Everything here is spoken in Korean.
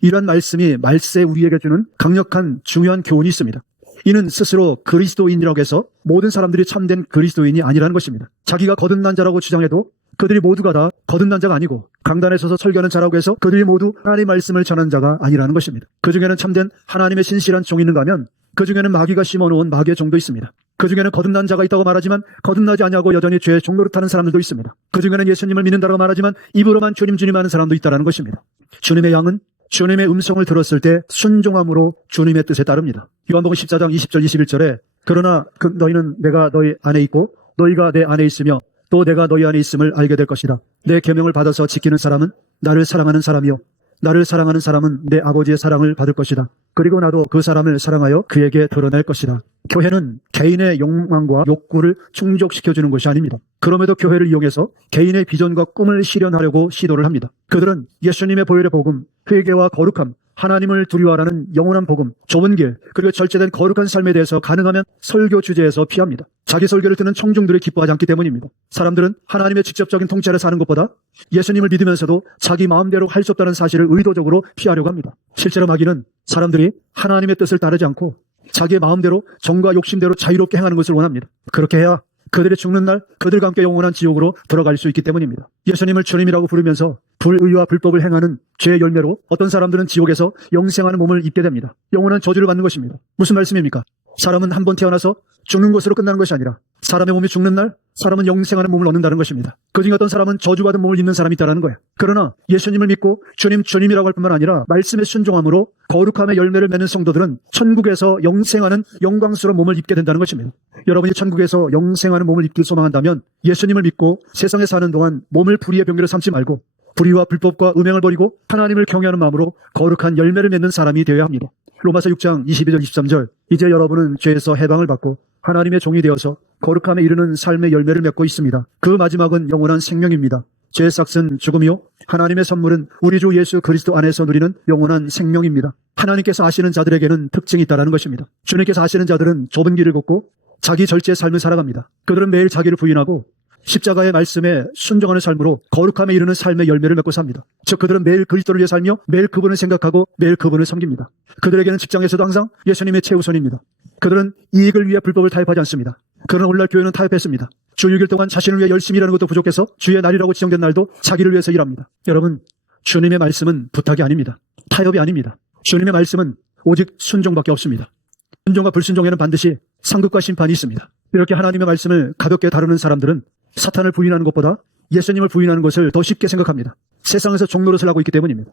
이런 말씀이 말세 우리에게 주는 강력한 중요한 교훈이 있습니다. 이는 스스로 그리스도인이라고 해서 모든 사람들이 참된 그리스도인이 아니라는 것입니다. 자기가 거듭난 자라고 주장해도 그들이 모두가 다 거듭난 자가 아니고 강단에 서서 설교하는 자라고 해서 그들이 모두 하나님의 말씀을 전하는 자가 아니라는 것입니다. 그 중에는 참된 하나님의 신실한 종이 있는가 하면 그 중에는 마귀가 심어놓은 마귀의 종도 있습니다. 그 중에는 거듭난 자가 있다고 말하지만 거듭나지 아니하고 여전히 죄의 종노릇하는 사람들도 있습니다. 그 중에는 예수님을 믿는다고 말하지만 입으로만 주님 주님 하는 사람도 있다는 것입니다. 주님의 양은 주님의 음성을 들었을 때 순종함으로 주님의 뜻에 따릅니다. 요한복음 14장 20절 21절에 그러나 너희는 내가 너희 안에 있고 너희가 내 안에 있으며 또 내가 너희 안에 있음을 알게 될 것이다. 내 계명을 받아서 지키는 사람은 나를 사랑하는 사람이요 나를 사랑하는 사람은 내 아버지의 사랑을 받을 것이다. 그리고 나도 그 사람을 사랑하여 그에게 드러낼 것이다. 교회는 개인의 욕망과 욕구를 충족시켜주는 것이 아닙니다. 그럼에도 교회를 이용해서 개인의 비전과 꿈을 실현하려고 시도를 합니다. 그들은 예수님의 보혈의 복음, 회개와 거룩함, 하나님을 두려워하라는 영원한 복음, 좁은 길, 그리고 절제된 거룩한 삶에 대해서 가능하면 설교 주제에서 피합니다. 자기 설교를 듣는 청중들이 기뻐하지 않기 때문입니다. 사람들은 하나님의 직접적인 통치를 사는 것보다 예수님을 믿으면서도 자기 마음대로 할 수 없다는 사실을 의도적으로 피하려고 합니다. 실제로 마귀는 사람들이 하나님의 뜻을 따르지 않고 자기의 마음대로 정과 욕심대로 자유롭게 행하는 것을 원합니다. 그렇게 해야 그들이 죽는 날 그들과 함께 영원한 지옥으로 들어갈 수 있기 때문입니다. 예수님을 주님이라고 부르면서 불의와 불법을 행하는 죄의 열매로 어떤 사람들은 지옥에서 영생하는 몸을 입게 됩니다. 영원한 저주를 받는 것입니다. 무슨 말씀입니까? 사람은 한 번 태어나서 죽는 것으로 끝나는 것이 아니라 사람의 몸이 죽는 날 사람은 영생하는 몸을 얻는다는 것입니다. 그중에 어떤 사람은 저주받은 몸을 입는 사람이 있다는 거예요. 그러나 예수님을 믿고 주님이라고 할 뿐만 아니라 말씀에 순종함으로 거룩함의 열매를 맺는 성도들은 천국에서 영생하는 영광스러운 몸을 입게 된다는 것입니다. 여러분이 천국에서 영생하는 몸을 입길 소망한다면 예수님을 믿고 세상에 사는 동안 몸을 불의의 병기로 삼지 말고 불의와 불법과 음행을 버리고 하나님을 경외하는 마음으로 거룩한 열매를 맺는 사람이 되어야 합니다. 로마서 6장 22절 23절 이제 여러분은 죄에서 해방을 받고 하나님의 종이 되어서 거룩함에 이르는 삶의 열매를 맺고 있습니다. 그 마지막은 영원한 생명입니다. 죄의 삭은 죽음이요 하나님의 선물은 우리 주 예수 그리스도 안에서 누리는 영원한 생명입니다. 하나님께서 아시는 자들에게는 특징이 있다는 것입니다. 주님께서 아시는 자들은 좁은 길을 걷고 자기 절제의 삶을 살아갑니다. 그들은 매일 자기를 부인하고 십자가의 말씀에 순종하는 삶으로 거룩함에 이르는 삶의 열매를 맺고 삽니다. 즉 그들은 매일 그리스도를 위해 살며 매일 그분을 생각하고 매일 그분을 섬깁니다. 그들에게는 직장에서도 항상 예수님의 최우선입니다. 그들은 이익을 위해 불법을 타협하지 않습니다. 그러나 오늘날 교회는 타협했습니다. 주 6일 동안 자신을 위해 열심히 일하는 것도 부족해서 주의 날이라고 지정된 날도 자기를 위해서 일합니다. 여러분, 주님의 말씀은 부탁이 아닙니다. 타협이 아닙니다. 주님의 말씀은 오직 순종밖에 없습니다. 순종과 불순종에는 반드시 상급과 심판이 있습니다. 이렇게 하나님의 말씀을 가볍게 다루는 사람들은 사탄을 부인하는 것보다 예수님을 부인하는 것을 더 쉽게 생각합니다. 세상에서 종노릇을 하고 있기 때문입니다.